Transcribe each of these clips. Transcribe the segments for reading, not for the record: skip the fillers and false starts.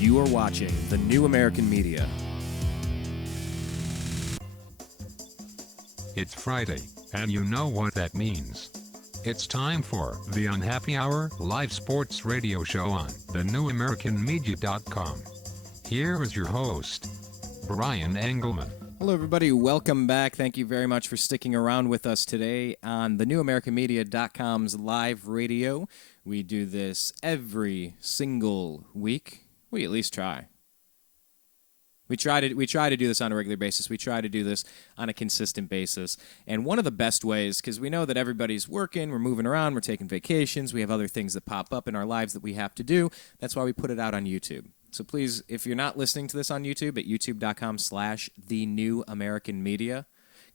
You are watching the New American Media. It's Friday, and you know what that means. It's time for the Unhappy Hour live sports radio show on thenewamericanmedia.com. Here is your host, Brian Engelman. Hello, everybody. Welcome back. Thank you very much for sticking around with us today on thenewamericanmedia.com's live radio. We do this every single week. We at least try. We try to do this on a regular basis. We try to do this on a consistent basis. And one of the best ways, because we know that everybody's working, we're moving around, we're taking vacations, we have other things that pop up in our lives that we have to do. That's why we put it out on YouTube. So please, if you're not listening to this on YouTube, at youtube.com/thenewamericanmedia,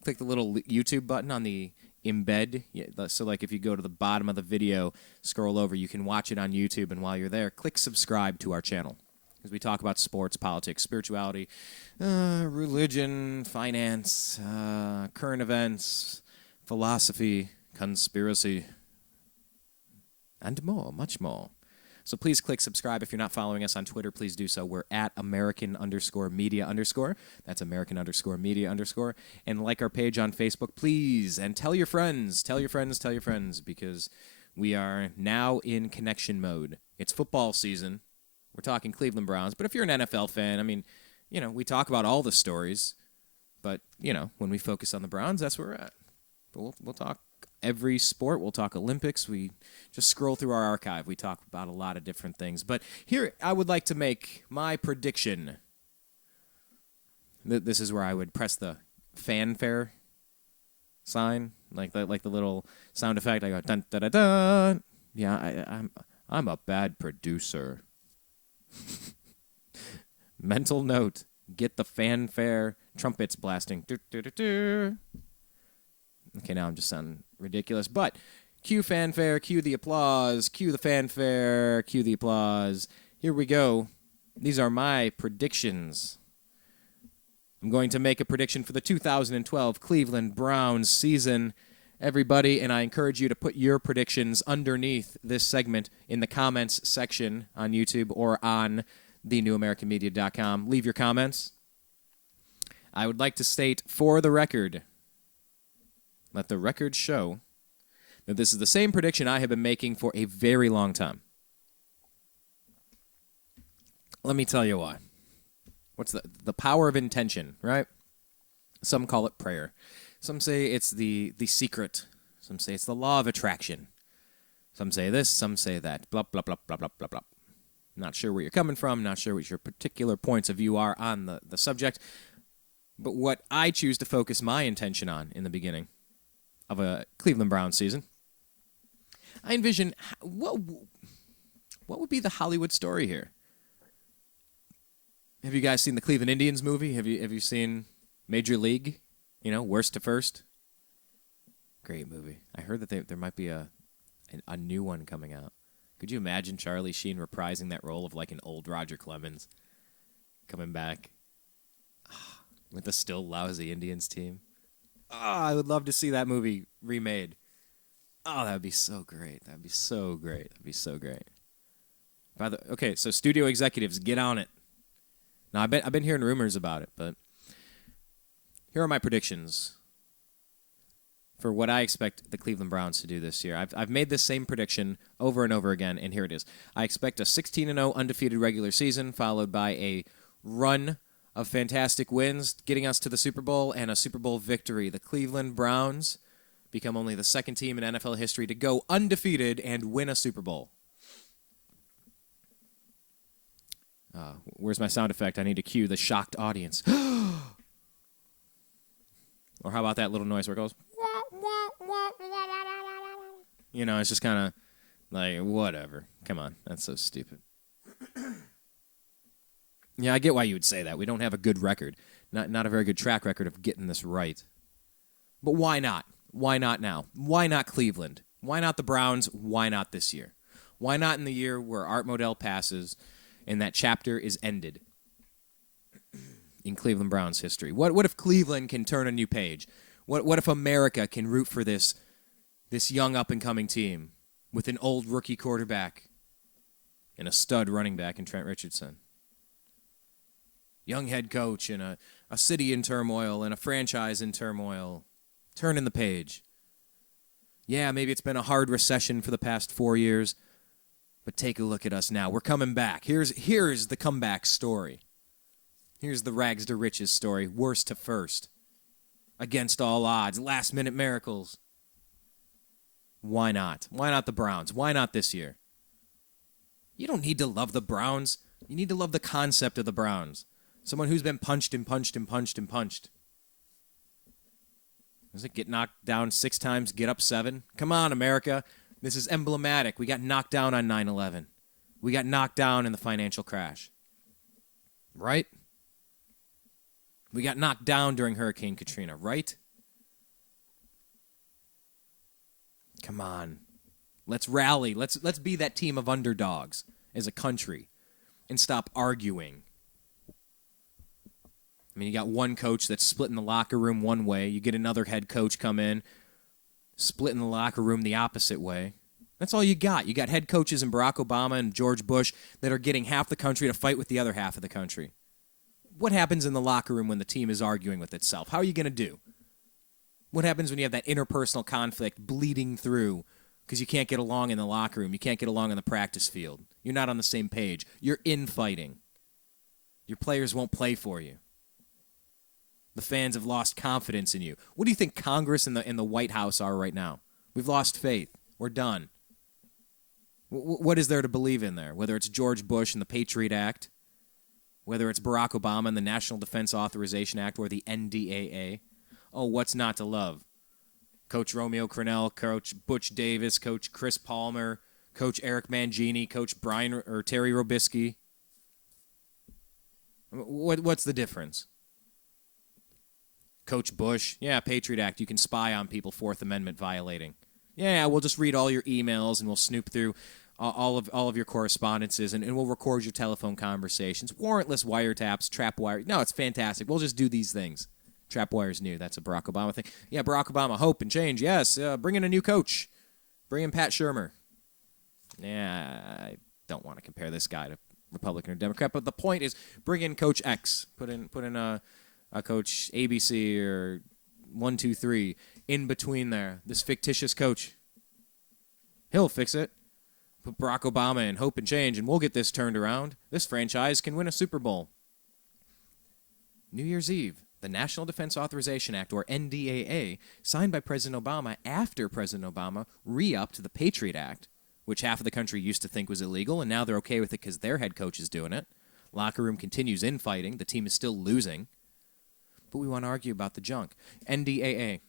click the little YouTube button on the embed. So like if you go to the bottom of the video, scroll over, you can watch it on YouTube. And while you're there, click subscribe to our channel. Because we talk about sports, politics, spirituality, religion, finance, current events, philosophy, conspiracy, and more, much more. So please click subscribe. If you're not following us on Twitter, please do so. We're at American_media_. That's American_media_. And like our page on Facebook, please. And tell your friends, because we are now in connection mode. It's football season. We're talking Cleveland Browns. But if you're an NFL fan, I mean, we talk about all the stories. But, when we focus on the Browns, that's where we're at. But we'll talk every sport. We'll talk Olympics. We just scroll through our archive. We talk about a lot of different things. But here, I would like to make my prediction. This is where I would press the fanfare sign, like the little sound effect. I go, dun, da, da, da. Yeah, I'm a bad producer. Mental note, get the fanfare, trumpets blasting. Do, do, do, do. Okay, now I'm just sounding ridiculous, but cue fanfare, cue the applause, cue the fanfare, cue the applause. Here we go. These are my predictions. I'm going to make a prediction for the 2012 Cleveland Browns season, everybody, and I encourage you to put your predictions underneath this segment in the comments section on YouTube or on thenewamericanmedia.com. Leave your comments. I would like to state for the record, let the record show that this is the same prediction I have been making for a very long time. Let me tell you why. What's the power of intention, right? Some call it prayer. Some say it's the secret. Some say it's the law of attraction. Some say this, some say that. Blah, blah, blah, blah, blah, blah, blah. Not sure where you're coming from. Not sure what your particular points of view are on the subject. But what I choose to focus my intention on in the beginning of a Cleveland Browns season, I envision what would be the Hollywood story here? Have you guys seen the Cleveland Indians movie? Have you seen Major League? Worst to first. Great movie. I heard that there might be a new one coming out. Could you imagine Charlie Sheen reprising that role of like an old Roger Clemens coming back with a still lousy Indians team? I would love to see that movie remade. That would be so great. Okay, so studio executives, get on it. Now, I've been hearing rumors about it, but here are my predictions for what I expect the Cleveland Browns to do this year. I've made this same prediction over and over again, and here it is. I expect a 16-0 undefeated regular season, followed by a run of fantastic wins, getting us to the Super Bowl and a Super Bowl victory. The Cleveland Browns become only the second team in NFL history to go undefeated and win a Super Bowl. Where's my sound effect? I need to cue the shocked audience. Or how about that little noise where it goes? It's just kind of like, whatever. Come on, that's so stupid. Yeah, I get why you would say that. We don't have a good record. Not a very good track record of getting this right. But why not? Why not now? Why not Cleveland? Why not the Browns? Why not this year? Why not in the year where Art Modell passes and that chapter is ended in Cleveland Browns history? What if Cleveland can turn a new page? What if America can root for this young up-and-coming team with an old rookie quarterback and a stud running back in Trent Richardson? Young head coach and a city in turmoil and a franchise in turmoil. Turning the page. Yeah, maybe it's been a hard recession for the past 4 years, but take a look at us now. We're coming back. Here's the comeback story. Here's the rags to riches story, worst to first. Against all odds, last-minute miracles. Why not? Why not the Browns? Why not this year? You don't need to love the Browns. You need to love the concept of the Browns. Someone who's been punched and punched and punched and punched. Does it get knocked down 6 times, get up 7? Come on, America. This is emblematic. We got knocked down on 9/11. We got knocked down in the financial crash. Right? We got knocked down during Hurricane Katrina, right? Come on. Let's rally. Let's be that team of underdogs as a country and stop arguing. I mean, you got one coach that's splitting the locker room one way. You get another head coach come in, splitting the locker room the opposite way. That's all you got. You got head coaches in Barack Obama and George Bush that are getting half the country to fight with the other half of the country. What happens in the locker room when the team is arguing with itself? How are you going to do? What happens when you have that interpersonal conflict bleeding through because you can't get along in the locker room? You can't get along in the practice field. You're not on the same page. You're infighting. Your players won't play for you. The fans have lost confidence in you. What do you think Congress and the White House are right now? We've lost faith. We're done. What is there to believe in there? Whether it's George Bush and the Patriot Act, whether it's Barack Obama and the National Defense Authorization Act or the NDAA. Oh, what's not to love? Coach Romeo Crennel, Coach Butch Davis, Coach Chris Palmer, Coach Eric Mangini, Coach Brian or Terry Robisky. What's the difference? Coach Bush, yeah, Patriot Act, you can spy on people, Fourth Amendment violating. Yeah, we'll just read all your emails and we'll snoop through all of your correspondences and we'll record your telephone conversations. Warrantless wiretaps, trap wire. No, it's fantastic. We'll just do these things. Trap wire's new. That's a Barack Obama thing. Yeah, Barack Obama, hope and change. Yes, bring in a new coach. Bring in Pat Shermer. Yeah, I don't want to compare this guy to Republican or Democrat, but the point is bring in Coach X. Put in a Coach ABC or 1, 2, 3 in between there. This fictitious coach. He'll fix it. Put Barack Obama in, hope and change, and we'll get this turned around. This franchise can win a Super Bowl. New Year's Eve, the National Defense Authorization Act, or NDAA, signed by President Obama after President Obama re-upped the Patriot Act, which half of the country used to think was illegal, and now they're okay with it because their head coach is doing it. Locker room continues infighting. The team is still losing. But we want to argue about the junk. NDAA.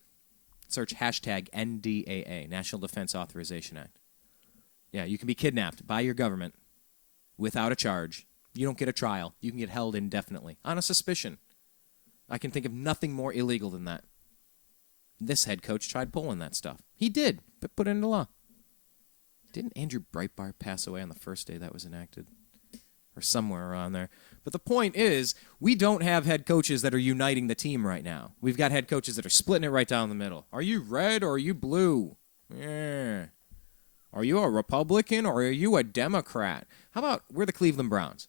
Search hashtag NDAA, National Defense Authorization Act. Yeah, you can be kidnapped by your government without a charge. You don't get a trial. You can get held indefinitely on a suspicion. I can think of nothing more illegal than that. This head coach tried pulling that stuff. He did, but put it into law. Didn't Andrew Breitbart pass away on the first day that was enacted? Or somewhere around there. But the point is, we don't have head coaches that are uniting the team right now. We've got head coaches that are splitting it right down the middle. Are you red or are you blue? Yeah. Are you a Republican or are you a Democrat? How about we're the Cleveland Browns?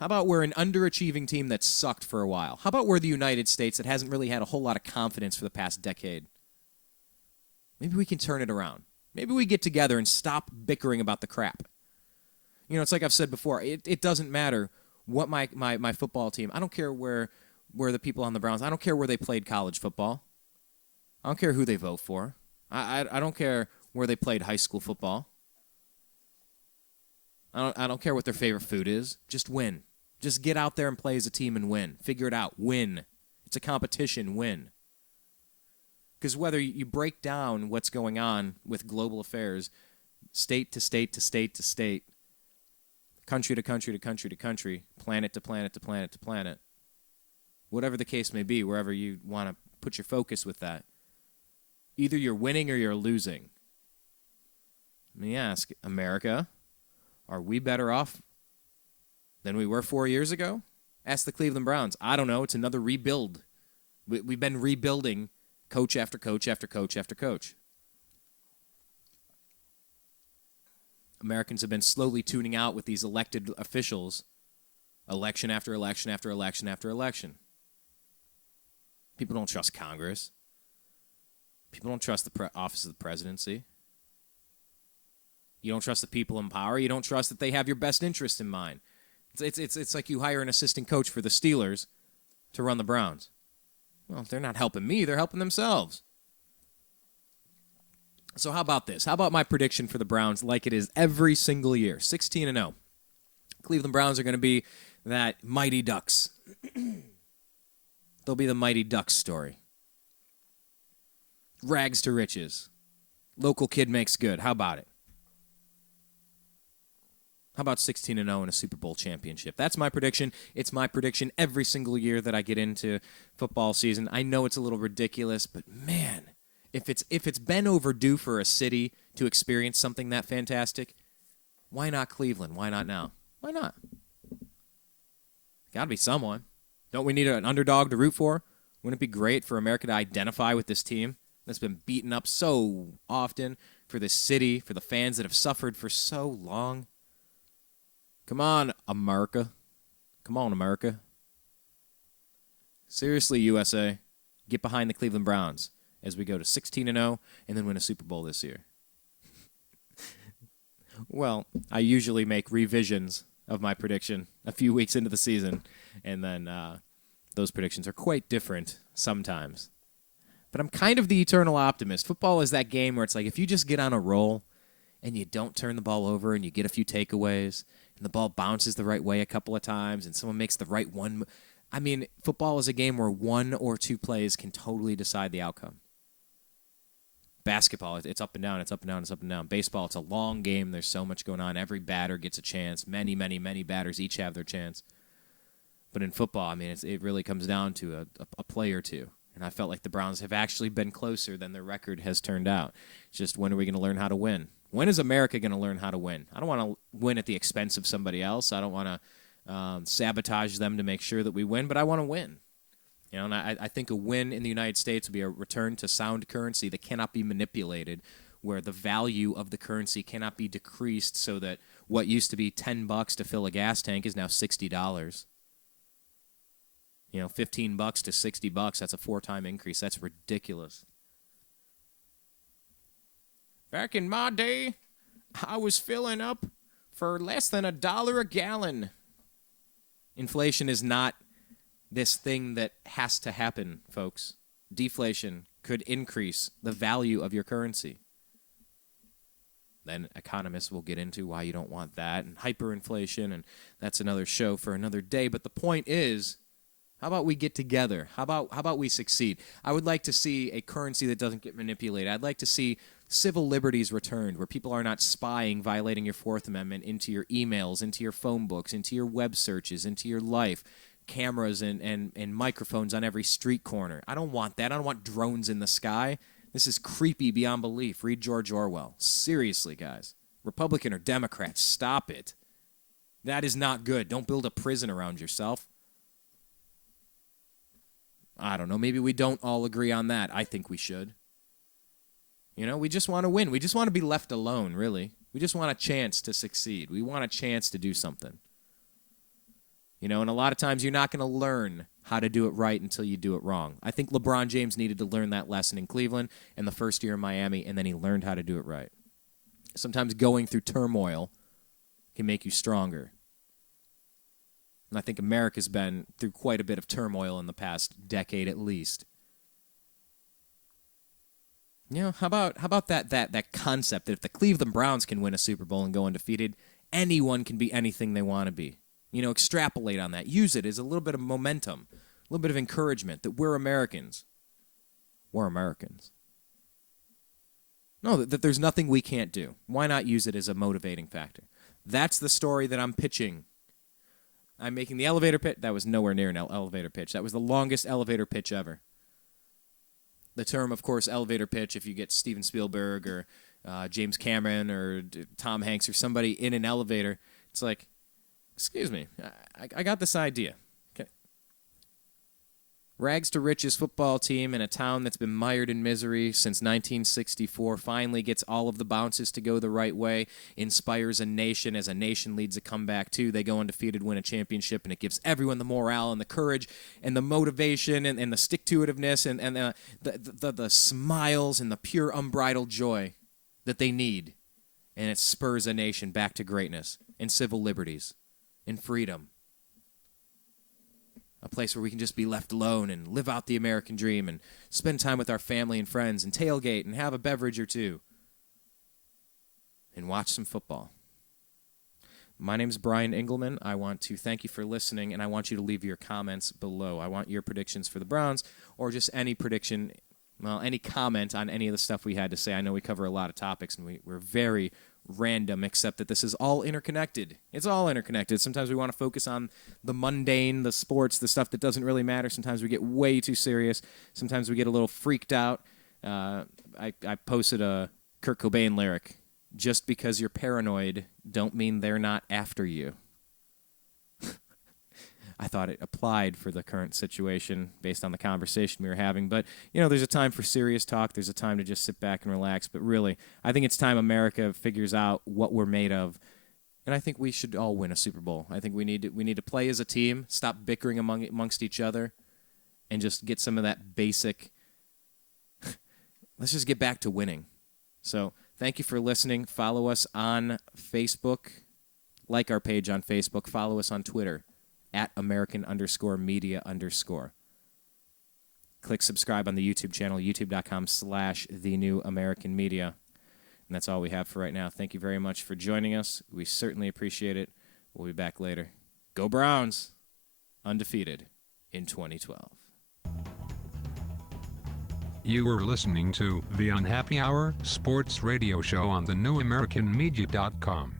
How about we're an underachieving team that sucked for a while? How about we're the United States that hasn't really had a whole lot of confidence for the past decade? Maybe we can turn it around. Maybe we get together and stop bickering about the crap. You know, it's like I've said before, it doesn't matter what my football team, I don't care where the people on the Browns, I don't care where they played college football. I don't care who they vote for. I don't care where they played high school football. I don't care what their favorite food is. Just win. Just get out there and play as a team and win. Figure it out. Win. It's a competition. Win. Because whether you break down what's going on with global affairs, state to state to state to state, country to country to country to country, planet to planet to planet to planet, whatever the case may be, wherever you want to put your focus with that, either you're winning or you're losing. Let me ask, America, are we better off than we were 4 years ago? Ask the Cleveland Browns. I don't know. It's another rebuild. We've been rebuilding coach after coach after coach after coach. Americans have been slowly tuning out with these elected officials Election after election after election after election. People don't trust Congress. People don't trust the office of the presidency. You don't trust the people in power. You don't trust that they have your best interest in mind. It's like you hire an assistant coach for the Steelers to run the Browns. Well, they're not helping me. They're helping themselves. So how about this? How about my prediction for the Browns like it is every single year? 16-0. Cleveland Browns are going to be that Mighty Ducks. They'll be the Mighty Ducks story. Rags to riches. Local kid makes good. How about it? How about 16-0 in a Super Bowl championship? That's my prediction. It's my prediction every single year that I get into football season. I know it's a little ridiculous, but man, if it's been overdue for a city to experience something that fantastic, why not Cleveland? Why not now? Why not? Got to be someone. Don't we need an underdog to root for? Wouldn't it be great for America to identify with this team that's been beaten up so often, for this city, for the fans that have suffered for so long? Come on, America. Come on, America. Seriously, USA, get behind the Cleveland Browns as we go to 16-0 and then win a Super Bowl this year. Well, I usually make revisions of my prediction a few weeks into the season, and then those predictions are quite different sometimes. But I'm kind of the eternal optimist. Football is that game where it's like if you just get on a roll and you don't turn the ball over and you get a few takeaways and the ball bounces the right way a couple of times and someone makes the right one. I mean, football is a game where one or two plays can totally decide the outcome. Basketball, it's up and down, it's up and down, it's up and down. Baseball, it's a long game. There's so much going on. Every batter gets a chance. Many, many, many batters each have their chance. But in football, I mean, it really comes down to a play or two. And I felt like the Browns have actually been closer than their record has turned out. It's just, when are we going to learn how to win? When is America going to learn how to win? I don't want to win at the expense of somebody else. I don't want to sabotage them to make sure that we win, but I want to win. You know, and I think a win in the United States would be a return to sound currency that cannot be manipulated, where the value of the currency cannot be decreased so that what used to be $10 to fill a gas tank is now $60. You know, $15 to $60, that's a 4-time increase. That's ridiculous. Back in my day, I was filling up for less than $1 a gallon. Inflation is not this thing that has to happen, folks. Deflation could increase the value of your currency. Then economists will get into why you don't want that, and hyperinflation, and that's another show for another day. But the point is, how about we get together? How about we succeed? I would like to see a currency that doesn't get manipulated. I'd like to see civil liberties returned, where people are not spying, violating your Fourth Amendment into your emails, into your phone books, into your web searches, into your life. Cameras and microphones on every street corner. I don't want that. I don't want drones in the sky. This is creepy beyond belief. Read George Orwell. Seriously, guys. Republican or Democrat, stop it. That is not good. Don't build a prison around yourself. I don't know. Maybe we don't all agree on that. I think we should. You know, we just want to win. We just want to be left alone, really. We just want a chance to succeed. We want a chance to do something. You know, and a lot of times you're not going to learn how to do it right until you do it wrong. I think LeBron James needed to learn that lesson in Cleveland and the first year in Miami, and then he learned how to do it right. Sometimes going through turmoil can make you stronger. And I think America's been through quite a bit of turmoil in the past decade at least. You know, how about that concept that if the Cleveland Browns can win a Super Bowl and go undefeated, anyone can be anything they want to be? You know, extrapolate on that. Use it as a little bit of momentum, a little bit of encouragement that we're Americans. We're Americans. No, that there's nothing we can't do. Why not use it as a motivating factor? That's the story that I'm pitching. I'm making the elevator pitch. That was nowhere near an elevator pitch. That was the longest elevator pitch ever. The term, of course, elevator pitch, if you get Steven Spielberg or James Cameron or Tom Hanks or somebody in an elevator, it's like, excuse me, I got this idea. Okay. Rags to riches football team in a town that's been mired in misery since 1964 finally gets all of the bounces to go the right way, inspires a nation as a nation leads a comeback too. They go undefeated, win a championship, and it gives everyone the morale and the courage and the motivation and the stick-to-itiveness and the smiles and the pure unbridled joy that they need. And it spurs a nation back to greatness and civil liberties and freedom. A place where we can just be left alone and live out the American dream and spend time with our family and friends and tailgate and have a beverage or two and watch some football. My name is Brian Engelman. I want to thank you for listening, and I want you to leave your comments below. I want your predictions for the Browns or just any prediction, well, any comment on any of the stuff we had to say. I know we cover a lot of topics, and we're very random, except that this is all interconnected. It's all interconnected. Sometimes we want to focus on the mundane, the sports, the stuff that doesn't really matter. Sometimes we get way too serious. Sometimes we get a little freaked out. I posted a Kurt Cobain lyric. Just because you're paranoid don't mean they're not after you. I thought it applied for the current situation based on the conversation we were having. But, there's a time for serious talk. There's a time to just sit back and relax. But really, I think it's time America figures out what we're made of. And I think we should all win a Super Bowl. I think we need to play as a team, stop bickering amongst each other, and just get some of that basic, let's just get back to winning. So thank you for listening. Follow us on Facebook. Like our page on Facebook. Follow us on Twitter. @American_media_. Click subscribe on the YouTube channel, youtube.com/thenewamericanmedia. And that's all we have for right now. Thank you very much for joining us. We certainly appreciate it. We'll be back later. Go Browns! Undefeated in 2012. You were listening to The Unhappy Hour Sports Radio Show on thenewamericanmedia.com.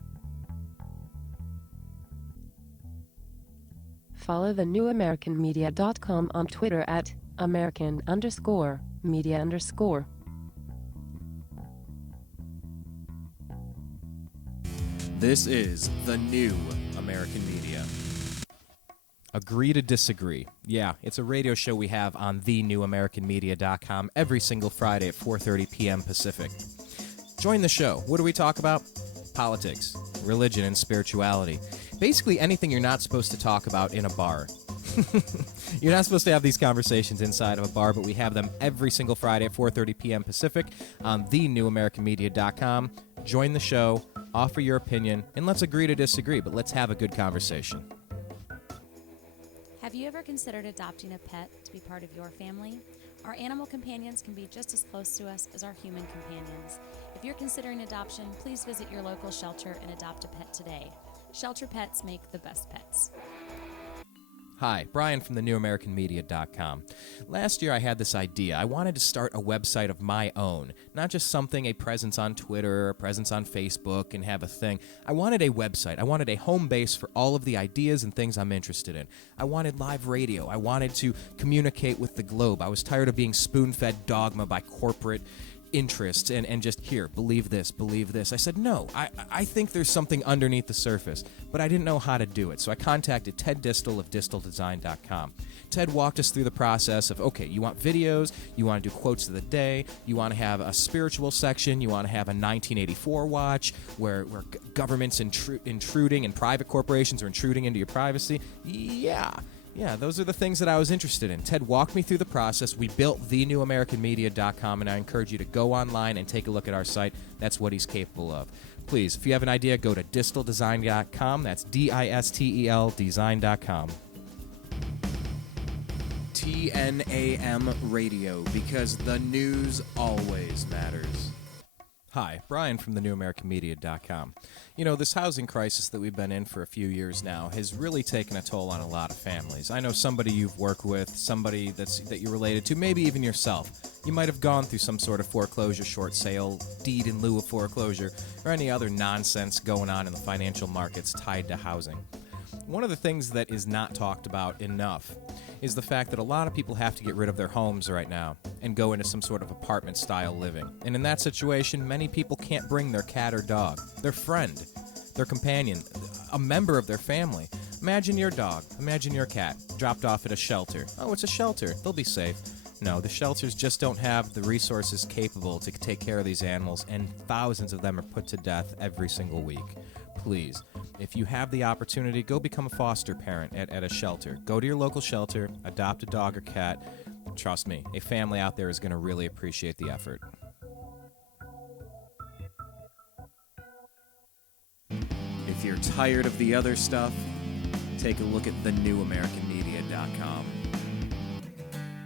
Follow thenewamericanmedia.com on Twitter @American_media_. This is the new American Media. Agree to disagree. Yeah, it's a radio show we have on thenewamericanmedia.com every single Friday at 4:30 p.m. Pacific. Join the show. What do we talk about? Politics, religion, and spirituality. Basically anything you're not supposed to talk about in a bar. You're not supposed to have these conversations inside of a bar, but we have them every single Friday at 4:30 p.m. Pacific on thenewamericanmedia.com. Join the show, offer your opinion, and let's agree to disagree, but let's have a good conversation. Have you ever considered adopting a pet to be part of your family? Our animal companions can be just as close to us as our human companions. If you're considering adoption, please visit your local shelter and adopt a pet today. Shelter pets make the best pets. Hi, Brian from thenewamericanmedia.com. Last year I had this idea. I wanted to start a website of my own, not just something, a presence on Twitter, a presence on Facebook, and have a thing. I wanted a website. I wanted a home base for all of the ideas and things I'm interested in. I wanted live radio. I wanted to communicate with the globe. I was tired of being spoon-fed dogma by corporate interests and just, here, believe this, believe this. I said, no, I think there's something underneath the surface, but I didn't know how to do it. So I contacted Ted Distel of disteldesign.com. Ted walked us through the process of, okay, you want videos, you want to do quotes of the day, you want to have a spiritual section, you want to have a 1984 watch where government's intruding and private corporations are intruding into your privacy. Yeah, those are the things that I was interested in. Ted walked me through the process. We built thenewamericanmedia.com, and I encourage you to go online and take a look at our site. That's what he's capable of. Please, if you have an idea, go to disteldesign.com. That's DISTEL design.com. TNAM Radio, because the news always matters. Hi, Brian from thenewamericanmedia.com. You know, this housing crisis that we've been in for a few years now has really taken a toll on a lot of families. I know somebody you've worked with, somebody that you're related to, maybe even yourself. You might have gone through some sort of foreclosure, short sale, deed in lieu of foreclosure, or any other nonsense going on in the financial markets tied to housing. One of the things that is not talked about enough is the fact that a lot of people have to get rid of their homes right now and go into some sort of apartment-style living. And in that situation, many people can't bring their cat or dog, their friend, their companion, a member of their family. Imagine your dog, imagine your cat, dropped off at a shelter. Oh, it's a shelter. They'll be safe. No, the shelters just don't have the resources capable to take care of these animals, and thousands of them are put to death every single week. Please, if you have the opportunity, go become a foster parent at a shelter. Go to your local shelter, adopt a dog or cat. Trust me, a family out there is going to really appreciate the effort. If you're tired of the other stuff, take a look at thenewamericanmedia.com.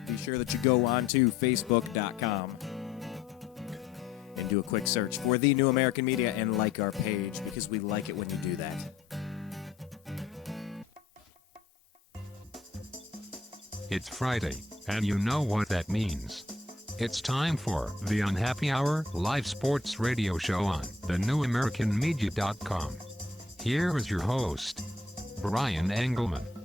Be sure that you go on to facebook.com and do a quick search for The New American Media and like our page, because we like it when you do that. It's Friday, and you know what that means. It's time for the Unhappy Hour live sports radio show on thenewamericanmedia.com. Here is your host, Brian Engelman.